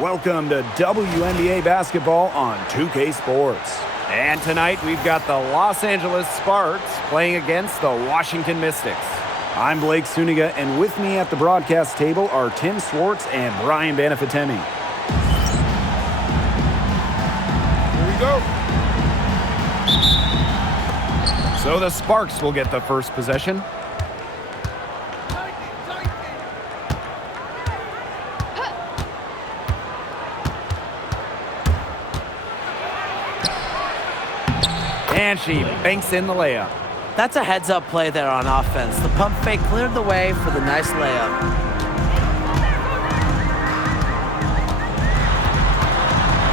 Welcome to WNBA basketball on 2K Sports. And tonight we've got the Los Angeles Sparks playing against the Washington Mystics. I'm Blake Suniga, and with me at the broadcast table are Tim Swartz and Brian Banafitemi. Here we go. So the Sparks will get the first possession. And she banks in the layup. That's a heads-up play there on offense. The pump fake cleared the way for the nice layup.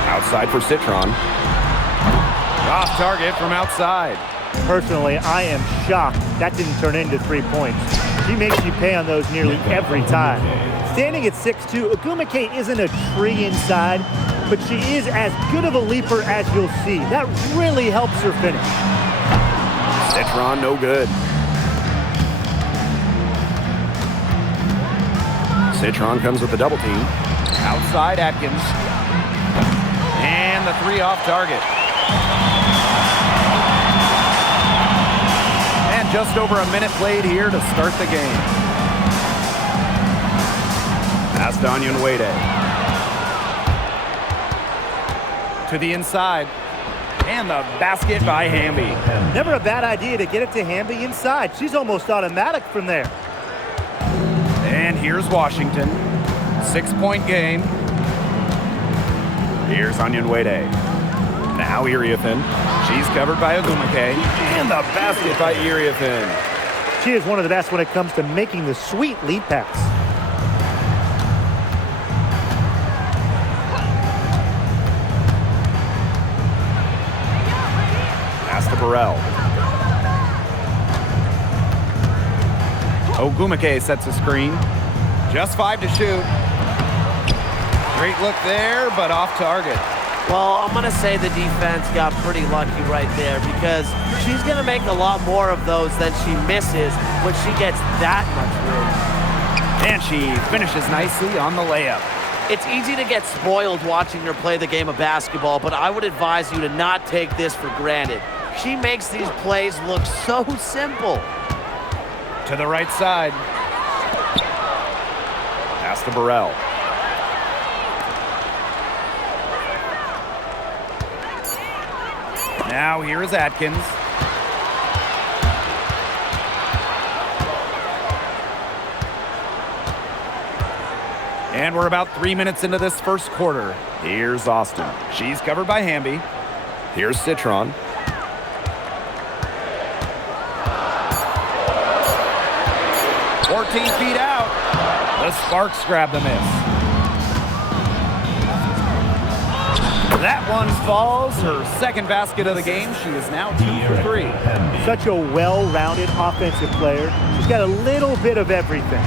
Outside for Citron. Off target from outside. Personally, I am shocked that didn't turn into 3 points. She makes you pay on those nearly every time. Standing at 6'2", Ogumake isn't a tree inside, but she is as good of a leaper as you'll see. That really helps her finish. Citron, no good. Citron comes with the double team. Outside Atkins. And the three off target. And just over a minute played here to start the game. Pass to Onyenwere. To the inside. And the basket by Hamby. Never a bad idea to get it to Hamby inside. She's almost automatic from there. And here's Washington. 6-point game. Here's Onyenwere. Now Iriathan. She's covered by Ogumake. And the basket by Iriathan. She is one of the best when it comes to making the sweet lead pass. Burrell. Ogumake sets a screen. Just 5 to shoot. Great look there, but off target. Well, I'm going to say the defense got pretty lucky right there because she's going to make a lot more of those than she misses when she gets that much room. And she finishes nicely on the layup. It's easy to get spoiled watching her play the game of basketball, but I would advise you to not take this for granted. She makes these plays look so simple. To the right side. Pass to Burrell. Now here is Atkins. And we're about 3 minutes into this first quarter. Here's Austin. She's covered by Hamby. Here's Citron. Feet out. The Sparks grab the miss. That one falls. Her second basket of the game. She is now 2 for 3. Such a well-rounded offensive player. She's got a little bit of everything.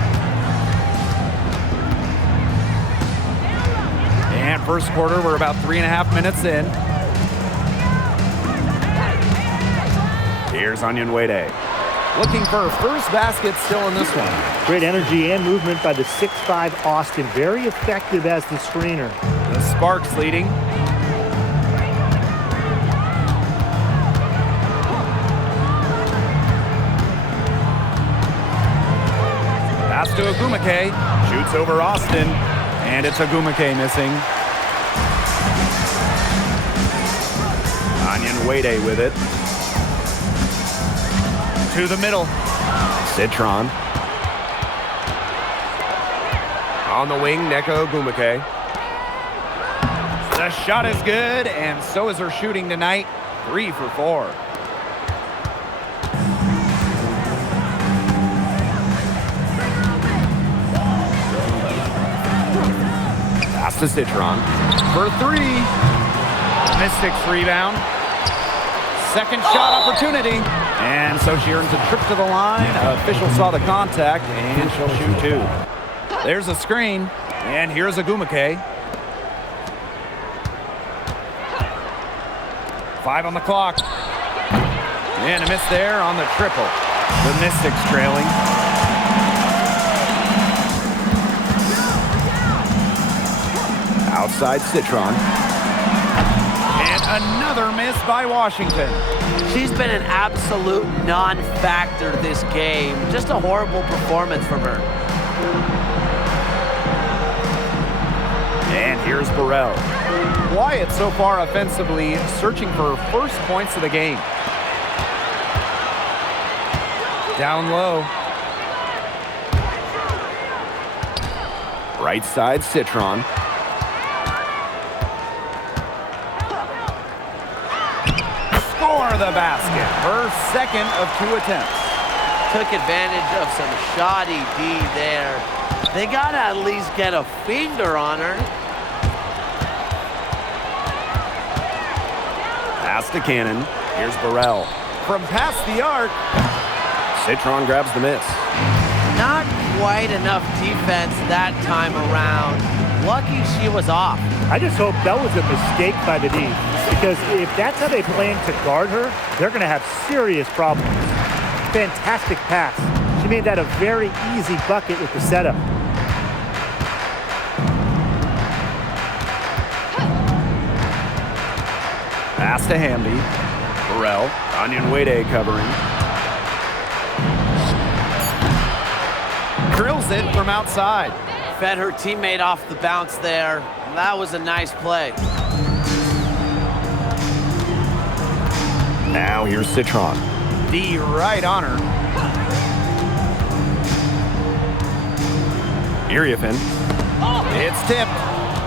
And first quarter, we're about 3.5 minutes in. Here's Onyenwere. Looking for her first basket still in this one. Great energy and movement by the 6'5" Austin. Very effective as the screener. The Sparks leading. Pass to Ogumake. Shoots over Austin. And it's Ogumake missing. Onyenwere with it. To the middle. Citron. On the wing, Neko Ogumake. The shot is good, and so is her shooting tonight. 3 for 4. Pass to Citron. For 3. Mystics rebound. Second shot opportunity. And so she earns a trip to the line. Official saw the contact, and she'll shoot 2. There's a screen, and here's Ogumake. 5 on the clock. And a miss there on the triple. The Mystics trailing. Outside Citron. And another miss by Washington. She's been an absolute non-factor this game. Just a horrible performance from her. And here's Burrell. Wyatt so far offensively searching for first points of the game. Down low. Right side Citron. Score the basket. Her second of 2 attempts. Took advantage of some shoddy D there. They gotta at least get a finger on her. Pass to Cannon. Here's Burrell. From past the arc, Citron grabs the miss. Not quite enough defense that time around. Lucky she was off. I just hope that was a mistake by the D, because if that's how they plan to guard her, they're going to have serious problems. Fantastic pass. She made that a very easy bucket with the setup. Pass to Hamby. Burrell. Onion Wade covering. Drills it from outside. Fed her teammate off the bounce there. That was a nice play. Now here's Citron. D right on her. Iriafin. It's tipped.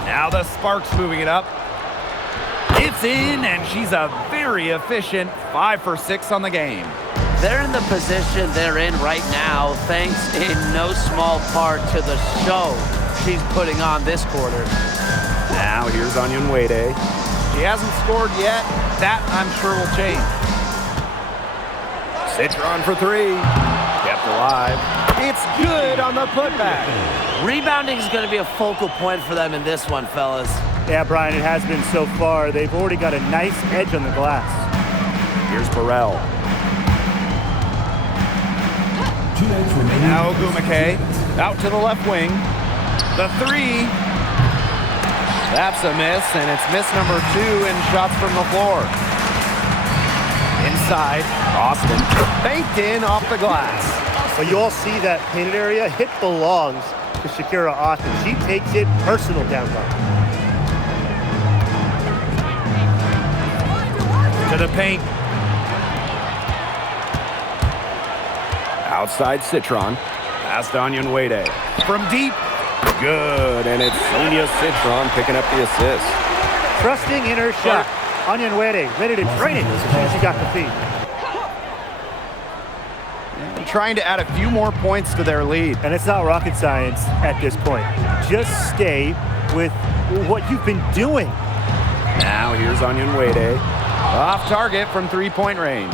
Now the Sparks moving it up. It's in, and she's a very efficient 5 for 6 on the game. They're in the position they're in right now, thanks in no small part to the show she's putting on this quarter. Now here's Onion Wade. She hasn't scored yet. That, I'm sure, will change. Citron for 3. Kept alive. It's good on the putback. Rebounding is going to be a focal point for them in this one, fellas. Yeah, Brian, it has been so far. They've already got a nice edge on the glass. Here's Burrell. Now Ogumake out to the left wing. The 3. That's a miss, and it's miss number 2 in shots from the floor. Inside, Austin. Banked in off the glass. Well, you all see that painted area. It belongs to Shakira Austin. She takes it personal down low. To the paint. Outside Citron. Past Onion Wade. From deep. Good. And it's Sonia Citron picking up the assist. Trusting in her shot. Onion Wade ready to drain it as soon as she got the feed. And trying to add a few more points to their lead. And it's not rocket science at this point. Just stay with what you've been doing. Now here's Onion Wade. Off target from 3-point range.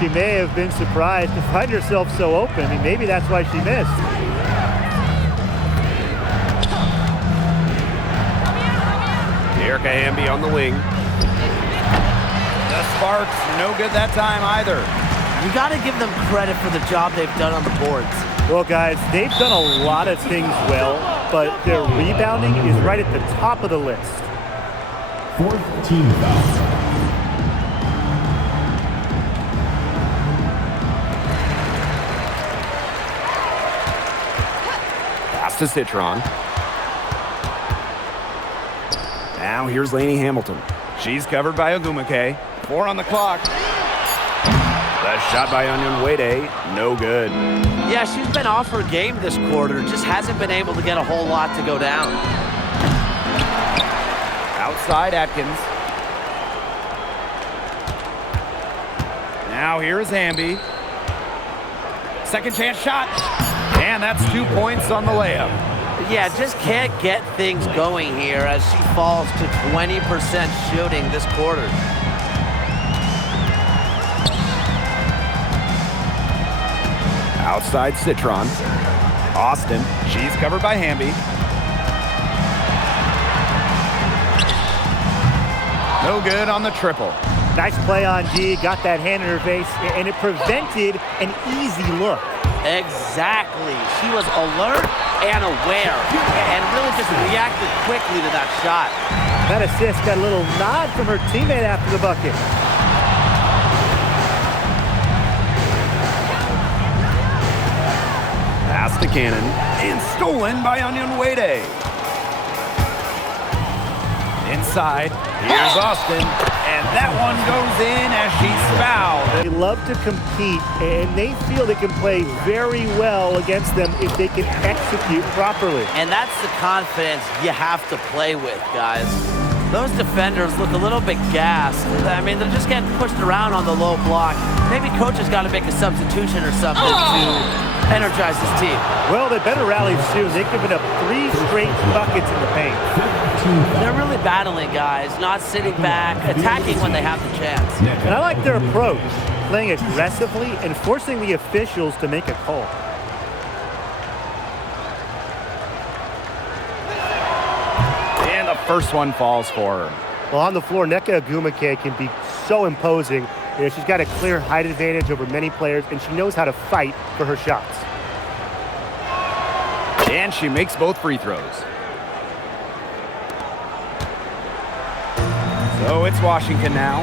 She may have been surprised to find herself so open, and maybe that's why she missed. Erica Hamby on the wing. The Sparks, no good that time either. You got to give them credit for the job they've done on the boards. Well, guys, they've done a lot of things well, but their rebounding is right at the top of the list. 4th team foul. To Citron. Now here's Lainey Hamilton. She's covered by Ogumake. 4 on the clock. The shot by Onion Wade, no good. Yeah, she's been off her game this quarter. Just hasn't been able to get a whole lot to go down. Outside Atkins. Now here's Hamby. Second chance shot. And that's 2 points on the layup. Yeah, just can't get things going here as she falls to 20% shooting this quarter. Outside Citron. Austin. She's covered by Hamby. No good on the triple. Nice play on D. Got that hand in her face, and it prevented an easy look. Exactly. She was alert and aware and really just reacted quickly to that shot. That assist got a little nod from her teammate after the bucket. Pass to Cannon and stolen by Onion Wade. Inside, here's Austin, and that one goes in as she's fouled. They love to compete, and they feel they can play very well against them if they can execute properly. And that's the confidence you have to play with, guys. Those defenders look a little bit gassed. I mean, they're just getting pushed around on the low block. Maybe coach has got to make a substitution or something to energize his team. Well, they better rally soon. They've given up 3 straight buckets in the paint. They're really battling, guys, not sitting back, attacking when they have the chance. And I like their approach, playing aggressively and forcing the officials to make a call. And the first one falls for her. Well, on the floor, Nneka Ogwumike can be so imposing. You know, she's got a clear height advantage over many players, and she knows how to fight for her shots. And she makes both free throws. So it's Washington now.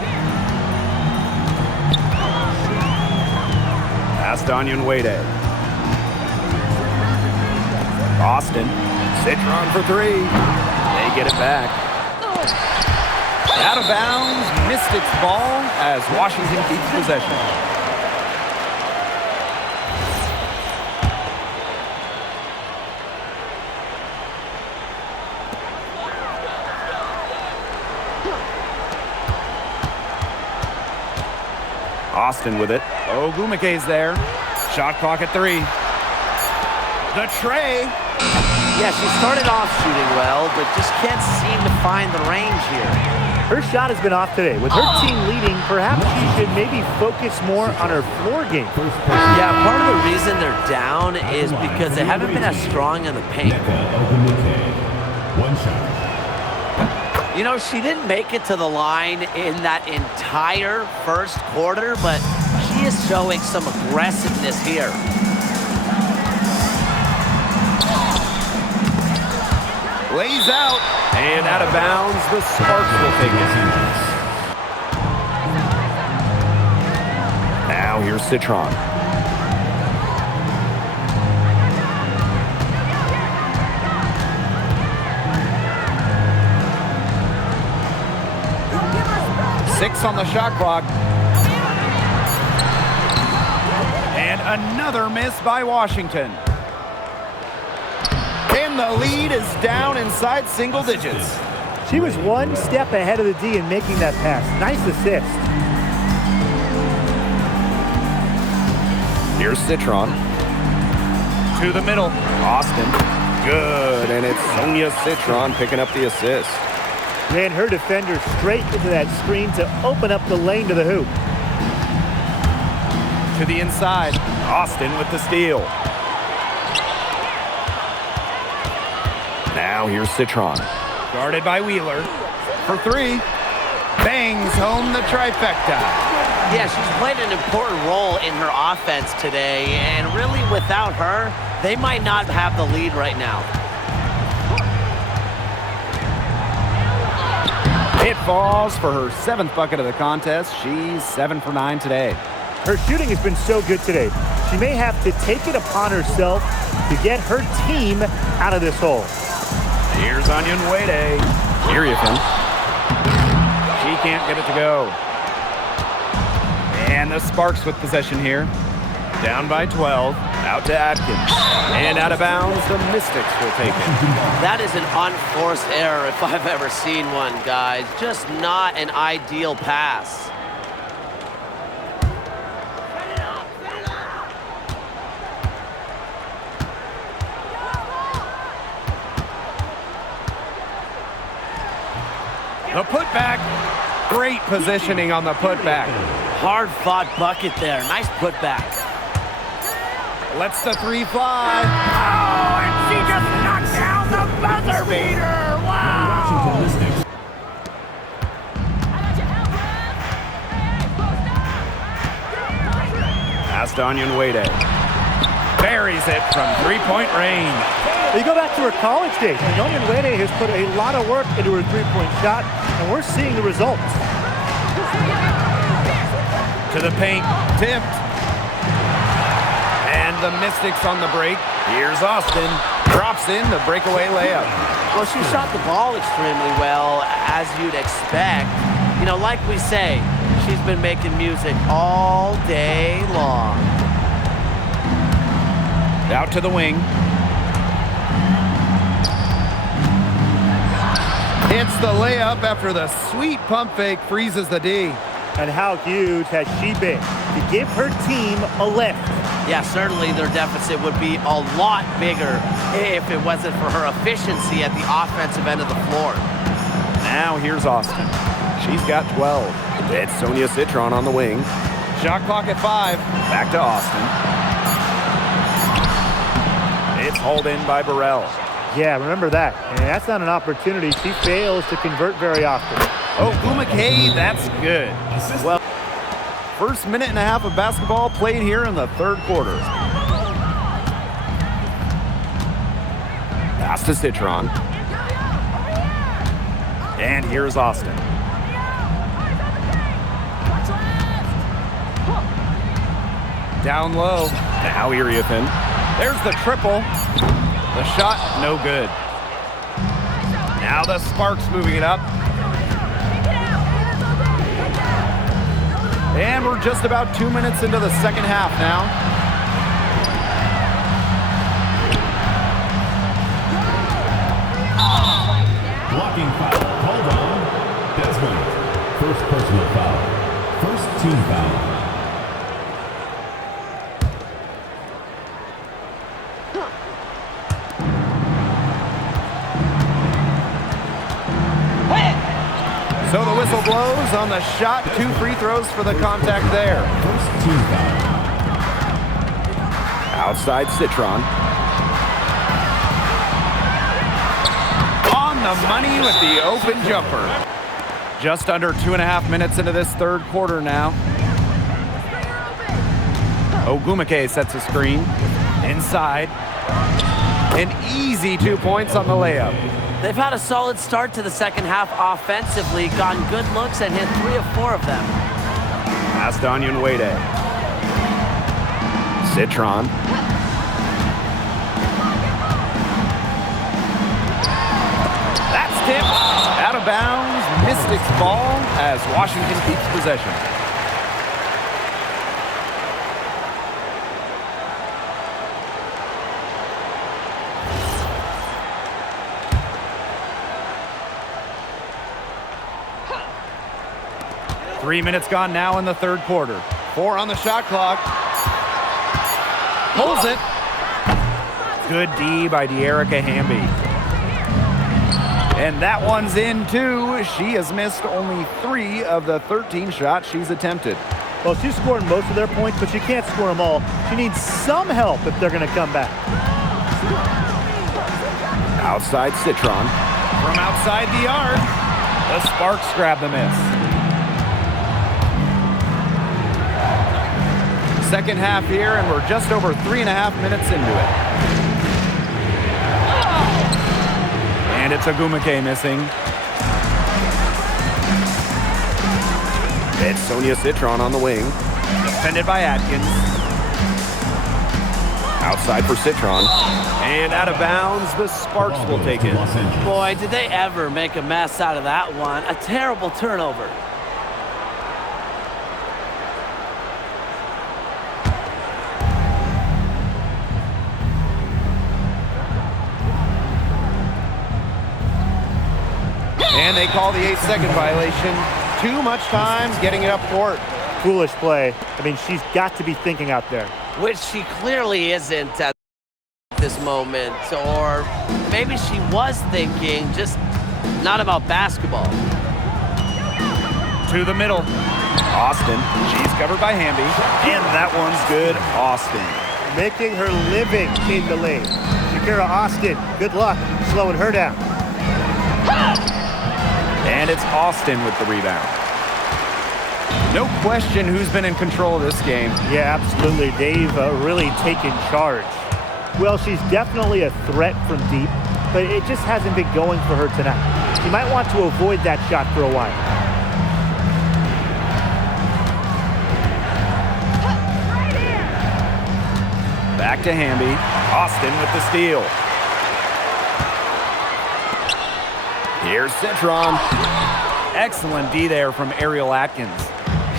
Pass to Onion Wade. Austin. Citron for 3. They get it back. Out of bounds. Mystics ball as Washington keeps possession. Austin with it. Ogwumike's there. Shot clock at 3. The tray. Yeah, she started off shooting well, but just can't seem to find the range here. Her shot has been off today. With her team leading, perhaps she should maybe focus more on her floor game. Yeah, part of the reason they're down is because they haven't been as strong in the paint. One shot. You know, she didn't make it to the line in that entire first quarter, but she is showing some aggressiveness here. Lays out. And out of bounds. The Sparks will take it. Now here's Citron. Six on the shot clock. And another miss by Washington. And the lead is down inside single digits. She was one step ahead of the D in making that pass. Nice assist. Here's Citron. To the middle. Austin. Good. And it's Sonia Citron picking up the assist. Ran her defender straight into that screen to open up the lane to the hoop. To the inside. Austin with the steal. Now here's Citron. Guarded by Wheeler. For 3. Bangs home the trifecta. Yeah, she's played an important role in her offense today, and really without her, they might not have the lead right now. It falls for her 7th bucket of the contest. She's 7 for 9 today. Her shooting has been so good today. She may have to take it upon herself to get her team out of this hole. Here's Onion Wade. Here you can. She can't get it to go. And the Sparks with possession here. Down by 12. Out to Atkins. And out of bounds, the Mystics will take it. That is an unforced error if I've ever seen one, guys. Just not an ideal pass. The putback. Great positioning on the putback. Hard-fought bucket there. Nice putback. Lets the 3 fly. Oh, and she just knocked down the buzzer beater. Wow. Pass to Onion Wade. buries it from three-point range. You go back to her college days. WNBA has put a lot of work into her three-point shot, and we're seeing the results. To the paint, tipped. And the Mystics on the break. Here's Austin. Drops in the breakaway layup. Well, she shot the ball extremely well, as you'd expect. You know, like we say, she's been making music all day long. Out to the wing. Hits the layup after the sweet pump fake freezes the D. And how huge has she been to give her team a lift? Yeah, certainly their deficit would be a lot bigger if it wasn't for her efficiency at the offensive end of the floor. Now here's Austin. She's got 12. It's Sonia Citron on the wing. Shot clock at 5. Back to Austin. It's hauled in by Burrell. Yeah, remember that. And that's not an opportunity she fails to convert very often. Oh, Gumake, that's good. Well, first minute and a half of basketball played here in the third quarter. Pass to Citron. And here's Austin. Down low. Now Iriathan. There's the triple. The shot, no good. Now the Sparks moving it up. And we're just about 2 minutes into the second half now. Blocking foul called on Desmond. First personal foul. First team foul. So the whistle blows on the shot. 2 free throws for the contact there. First team foul. Outside Citron. On the money with the open jumper. Just under 2.5 minutes into this third quarter now. Ogumake sets a screen. Inside. An easy 2 points on the layup. They've had a solid start to the second half offensively, gotten good looks and hit 3 of 4 of them. Pass to Onion Wade. Citron. That's tipped. Out of bounds. Mystics ball as Washington keeps possession. Three minutes gone now in the third quarter. 4 on the shot clock. Pulls it. Good D by De'Erica Hamby. And that one's in too. She has missed only 3 of the 13 shots she's attempted. Well, she's scoring most of their points, but she can't score them all. She needs some help if they're going to come back. Outside Citron. From outside the arc, the Sparks grab the miss. Second half here, and we're just over 3.5 minutes into it. And it's Ogumake missing. It's Sonia Citron on the wing. Defended by Atkins. Outside for Citron. And out of bounds, the Sparks will take it. Boy, did they ever make a mess out of that one. A terrible turnover. And they call the 8-second violation. Too much time getting it up court. Foolish play. I mean, she's got to be thinking out there. Which she clearly isn't at this moment. Or maybe she was thinking, just not about basketball. To the middle. Austin. She's covered by Hamby. And that one's good. Austin. Making her living in the lane. Shakira Austin, good luck slowing her down. And it's Austin with the rebound. No question who's been in control of this game. Yeah, absolutely. They've really taken charge. Well, she's definitely a threat from deep, but it just hasn't been going for her tonight. She might want to avoid that shot for a while. Back to Hamby. Austin with the steal. Here's Citron. Excellent D there from Ariel Atkins.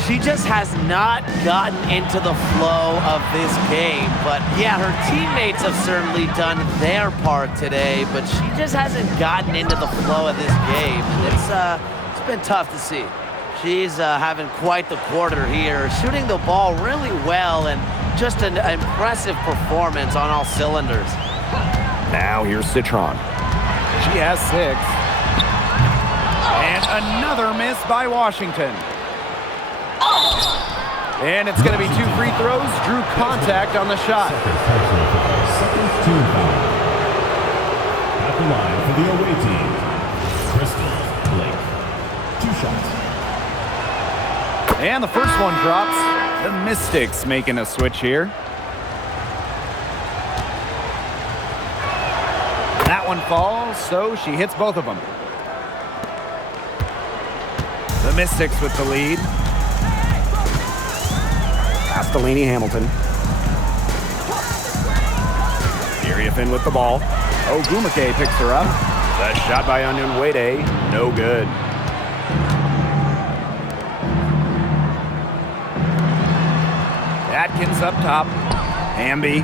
She just has not gotten into the flow of this game. But yeah, her teammates have certainly done their part today, but she just hasn't gotten into the flow of this game. It's been tough to see. She's having quite the quarter here, shooting the ball really well and just an impressive performance on all cylinders. Now here's Citron. She has 6. And another miss by Washington. And it's going to be 2 free throws. Drew contact on the shot. Second team foul. At the line for the away team, Crystal Blake. 2 shots. And the first one drops. The Mystics making a switch here. That one falls, so she hits both of them. The Mystics with the lead. Pass to Lainey Hamilton. Iriafin with the ball. Ogumake picks her up. The shot by Onyenwere, no good. Atkins up top. Hamby.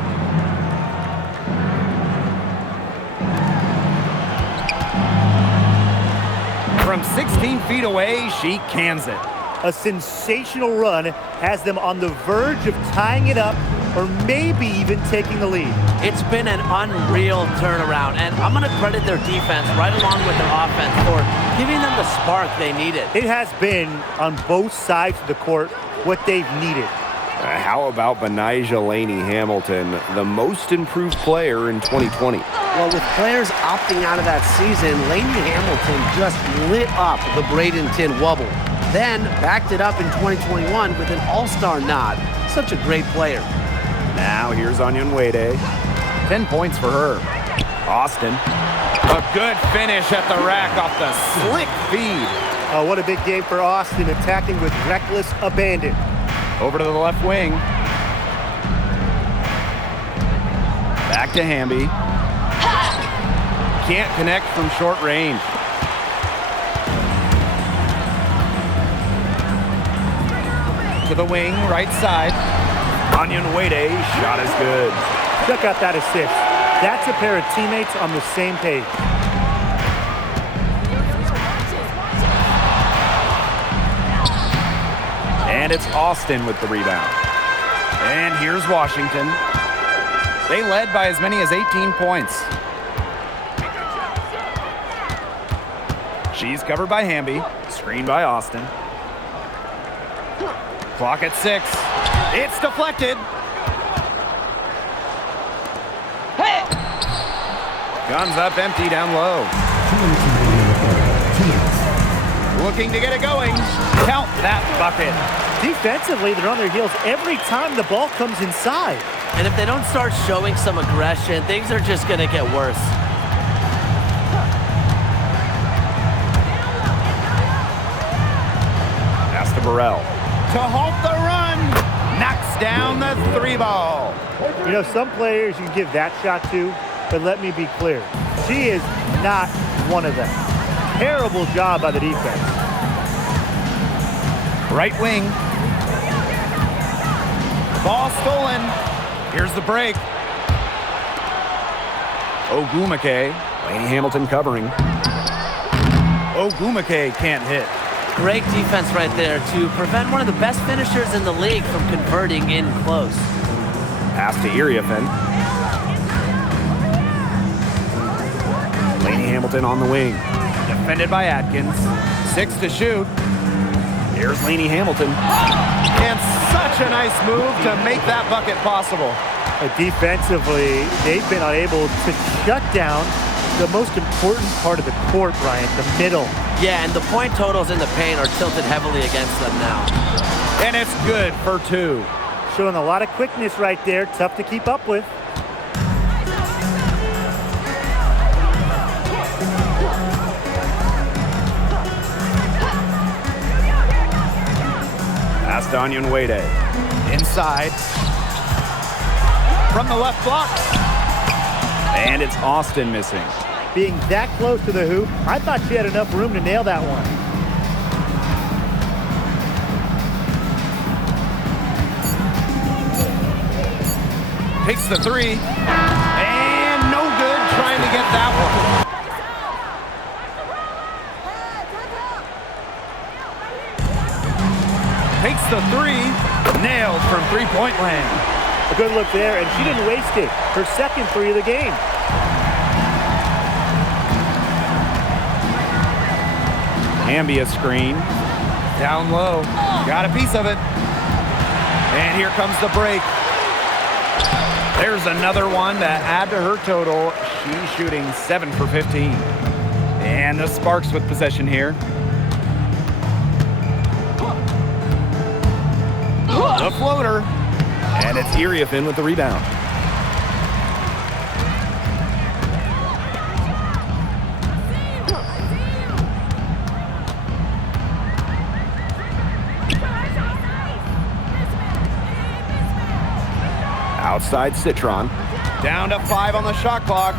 From 16 feet away, she cans it. A sensational run has them on the verge of tying it up or maybe even taking the lead. It's been an unreal turnaround, and I'm going to credit their defense right along with their offense for giving them the spark they needed. It has been, on both sides of the court, what they've needed. How about Benijah Lainey Hamilton, the most improved player in 2020? Well, with players opting out of that season, Lainey Hamilton just lit up the Bradenton Wubble. Then backed it up in 2021 with an all-star nod. Such a great player. Now here's Onyenwere. 10 points for her. Austin. A good finish at the rack off the slick feed. Oh, what a big game for Austin, attacking with reckless abandon. Over to the left wing. Back to Hamby. Can't connect from short range. To the wing, right side. Onyenwere, shot is good. Check out that assist. That's a pair of teammates on the same page. And it's Austin with the rebound. And here's Washington. They led by as many as 18 points. She's covered by Hamby. Screened by Austin. Clock at 6. It's deflected. Guns up empty down low. Looking to get it going. Count that bucket. Defensively, they're on their heels every time the ball comes inside. And if they don't start showing some aggression, things are just going to get worse. Pass to Burrell. To halt the run. Knocks down the 3 ball. You know, some players you can give that shot to, but let me be clear. She is not one of them. Terrible job by the defense. Right wing. Ball stolen. Here's the break. Ogumake. Lainey Hamilton covering. Ogumake can't hit. Great defense right there to prevent one of the best finishers in the league from converting in close. Pass to Iriafin. Lainey Hamilton on the wing. Defended by Atkins. 6 to shoot. Here's Lainey Hamilton. And such a nice move to make that bucket possible. Defensively, they've been unable to shut down the most important part of the court, Ryan, the middle. Yeah, and the point totals in the paint are tilted heavily against them now. And it's good for 2. Showing a lot of quickness right there. Tough to keep up with. Pass to Onyenwere. Inside. From the left block. And it's Austin missing. Being that close to the hoop, I thought she had enough room to nail that one. Takes the 3. And no good trying to get that one. Takes the 3. Nailed from three-point land. A good look there, and she didn't waste it. Her second 3 of the game. Hamby a screen. Down low. Got a piece of it. And here comes the break. There's another one to add to her total. She's shooting 7 for 15. And the Sparks with possession here. The floater. And it's Iriefin with the rebound. Outside Citron. Down to 5 on the shot clock.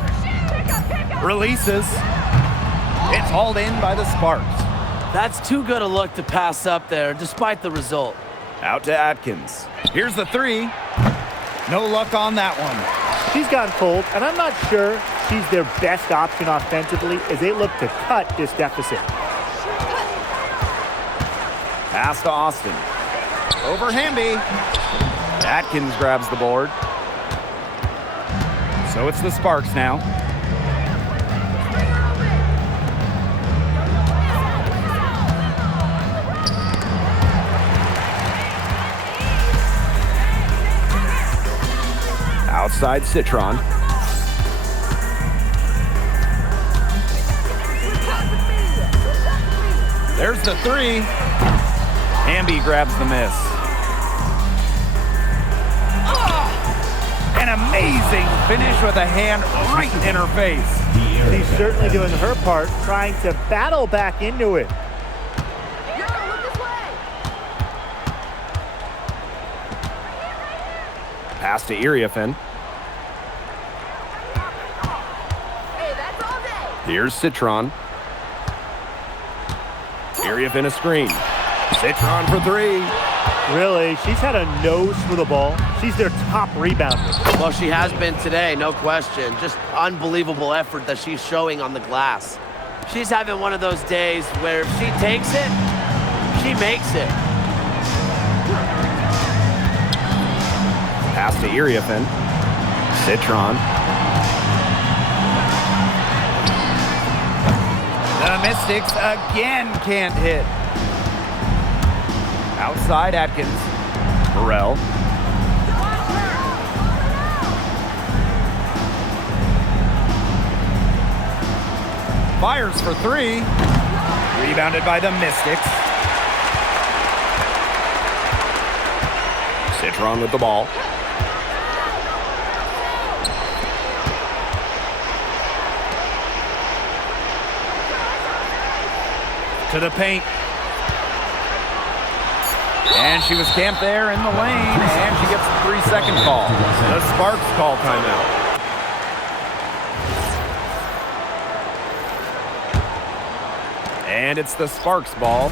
Releases. It's hauled in by the Sparks. That's too good a look to pass up there, despite the result. Out to Atkins. Here's the 3. No luck on that one. She's gone cold, and I'm not sure she's their best option offensively as they look to cut this deficit. Pass to Austin. Over Hamby. Atkins grabs the board. So it's the Sparks now. Outside Citron. There's the 3. Hamby grabs the miss. An amazing finish with a hand right in her face. She's certainly doing her part, trying to battle back into it. Pass to Iriefin. Here's Citron. Iriefin a screen. Citron for 3. Really, she's had a nose for the ball. She's their top rebounder. Well, she has been today, no question. Just unbelievable effort that she's showing on the glass. She's having one of those days where if she takes it, she makes it. Pass to Iriefin. Citron. The Mystics again can't hit. Outside Atkins. Burrell. Fires for 3. Rebounded by the Mystics. Citron with the ball. To the paint. And she was camped there in the lane, and she gets a 3-second call. The Sparks call timeout. And it's the Sparks ball.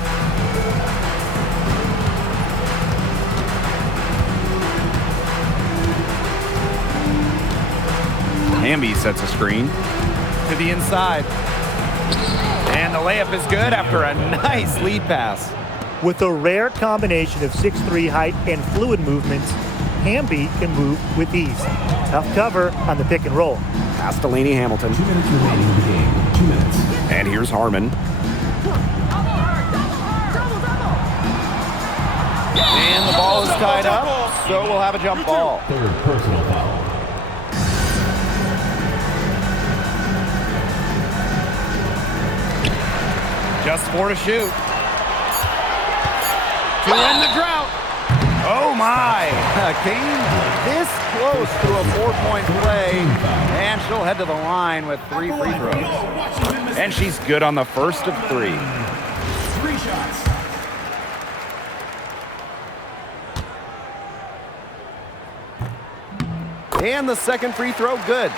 Hamby sets a screen to the inside. And the layup is good after a nice lead pass. With a rare combination of 6'3" height and fluid movements, Hamby can move with ease. Tough cover on the pick and roll. Pass to Lainey Hamilton. 2 minutes remaining in the game. 2 minutes. And here's Harmon. And the ball is tied up, so we'll have a jump ball. Third personal foul. Just 4 to shoot. To end the drought. Oh, my. Came this close to a 4-point play. And she'll head to the line with 3 free throws. And she's good on the first of 3. 3 shots. And the second free throw, good.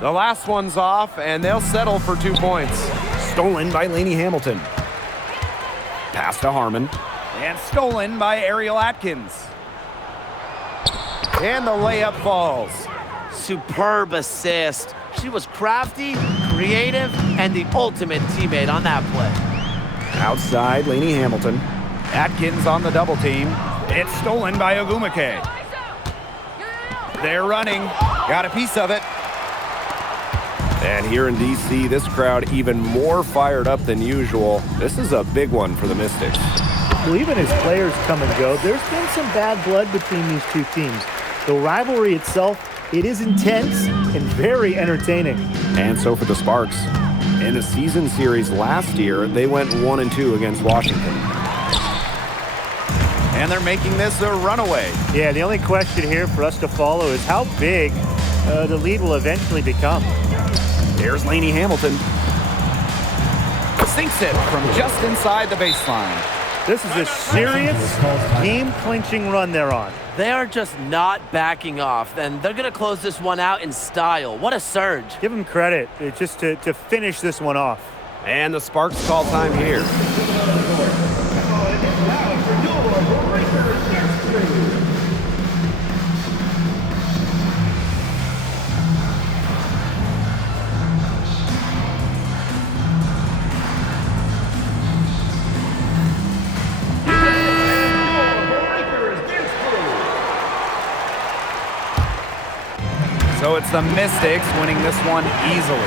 The last one's off, and they'll settle for 2 points. Stolen by Lainey Hamilton. Pass to Harmon. And stolen by Ariel Atkins. And the layup falls. Superb assist. She was crafty, creative, and the ultimate teammate on that play. Outside, Lainey Hamilton. Atkins on the double team. It's stolen by Ogumake. They're running. Got a piece of it. And here in D.C., this crowd even more fired up than usual. This is a big one for the Mystics. Well, even as players come and go, there's been some bad blood between these two teams. The rivalry itself, it is intense and very entertaining. And so for the Sparks. In the season series last year, they went 1-2 against Washington. And they're making this a runaway. Yeah, the only question here for us to follow is how big the lead will eventually become. There's Lainey Hamilton. Sinks it from just inside the baseline. This is a serious game-clinching run they're on. They are just not backing off, and they're going to close this one out in style. What a surge. Give them credit just to finish this one off. And the Sparks call time here. So it's the Mystics winning this one easily.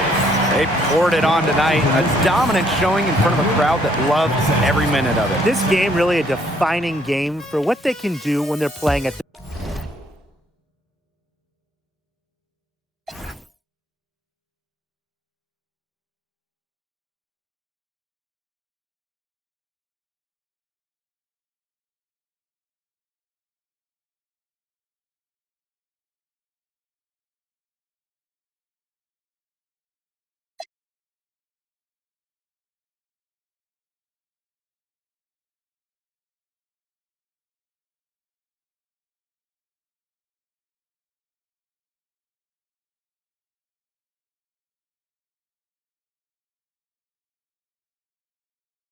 They poured it on tonight. A dominant showing in front of a crowd that loved every minute of it. This game really a defining game for what they can do when they're playing at the